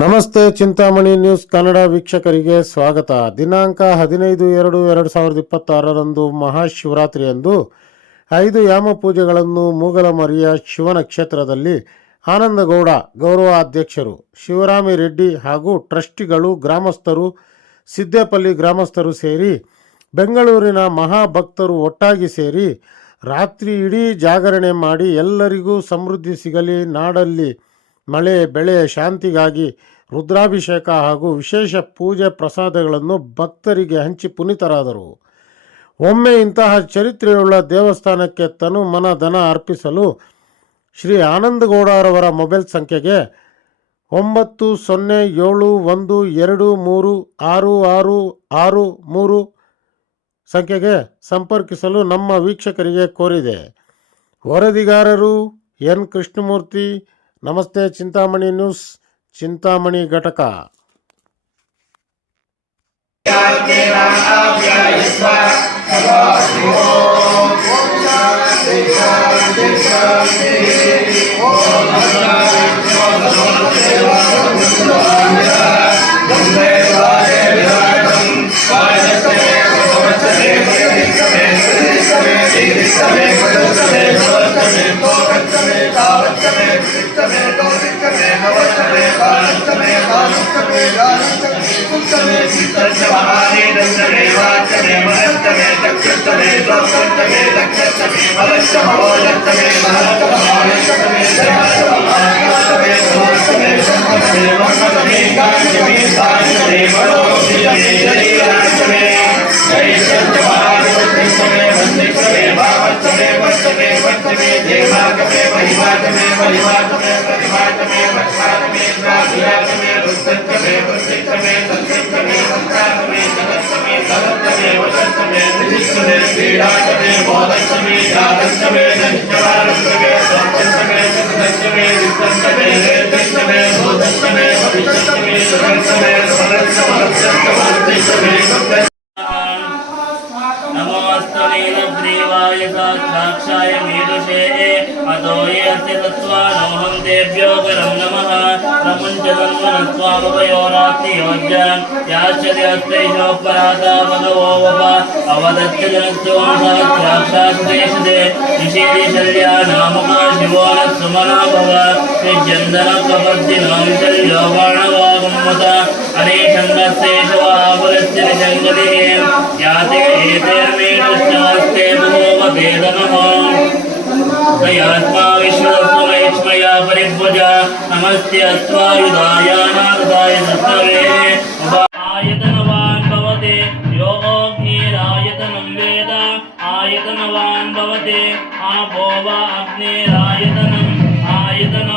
ನಮಸ್ತೆ. ಚಿಂತಾಮಣಿ ನ್ಯೂಸ್ ಕನ್ನಡ ವೀಕ್ಷಕರಿಗೆ ಸ್ವಾಗತ. ದಿನಾಂಕ 15/2/2026 ಮಹಾಶಿವರಾತ್ರಿಯಂದು 5 ಯಾಮ ಪೂಜೆಗಳನ್ನು ಮೂಗಲಮರಿಯ ಶಿವನಕ್ಷತ್ರದಲ್ಲಿ ಆನಂದಗೌಡ ಗೌರವ ಅಧ್ಯಕ್ಷರು, ಶಿವರಾಮಿ ರೆಡ್ಡಿ ಹಾಗೂ ಟ್ರಸ್ಟಿಗಳು, ಗ್ರಾಮಸ್ಥರು, ಸಿದ್ದೇಪಲ್ಲಿ ಗ್ರಾಮಸ್ಥರು ಸೇರಿ ಬೆಂಗಳೂರಿನ ಮಹಾಭಕ್ತರು ಒಟ್ಟಾಗಿ ಸೇರಿ ರಾತ್ರಿ ಇಡೀ ಜಾಗರಣೆ ಮಾಡಿ ಎಲ್ಲರಿಗೂ ಸಮೃದ್ಧಿ ಸಿಗಲಿ, ನಾಡಲ್ಲಿ ಮಳೆ ಬೆಳೆ ಶಾಂತಿಗಾಗಿ ರುದ್ರಾಭಿಷೇಕ ಹಾಗೂ ವಿಶೇಷ ಪೂಜೆ ಪ್ರಸಾದಗಳನ್ನು ಭಕ್ತರಿಗೆ ಹಂಚಿ ಪುನೀತರಾದರು. ಒಮ್ಮೆ ಇಂತಹ ಚರಿತ್ರೆಯುಳ್ಳ ದೇವಸ್ಥಾನಕ್ಕೆ ತನು ಮನ ಧನ ಅರ್ಪಿಸಲು ಶ್ರೀ ಆನಂದಗೌಡರವರ ಮೊಬೈಲ್ ಸಂಖ್ಯೆಗೆ 907123666663 ಸಂಖ್ಯೆಗೆ ಸಂಪರ್ಕಿಸಲು ನಮ್ಮ ವೀಕ್ಷಕರಿಗೆ ಕೋರಿದೆ. ವರದಿಗಾರರು ಎನ್ ಕೃಷ್ಣಮೂರ್ತಿ. ನಮಸ್ತೆ. ಚಿಂತಾಮಣಿ ನ್ಯೂಸ್, ಚಿಂತಾಮಣಿ ಘಟಕ. नमोऽस्तु नीलग्रीवाय साक्षाय मीदुषे अतो ये अस्य तत्त्वानोऽहं तेभ्यो परं नमः प्रमुञ्चतन्वनस्वामुपयोरात्रियोज्यान् याश्चर्यस्तैषोपराता भगवो वप अवदत्य जनस्त्वंसहस्राक्षासुदेशदे निषेधिशल्या नामका शिवो न सुमनो भव श्रीजन्दनप्रपद्दिनो विशल्यो बाणवागुम्मत अनेशङ्गस्तेषवापुरस्य निशङ्गतिः याते एतेर्मेतुश्चमस्ते भूमभेदनः तयात्मा विश्वस्वमैक्ष्मया परिभुजा नमस्ते अस्त्वायुधायानाथाय सत्तवे आयतनवान् भवते यो अग्निरायतनं वेद आयतनवान् भवते आपो वा अग्निरायतनम् आयतन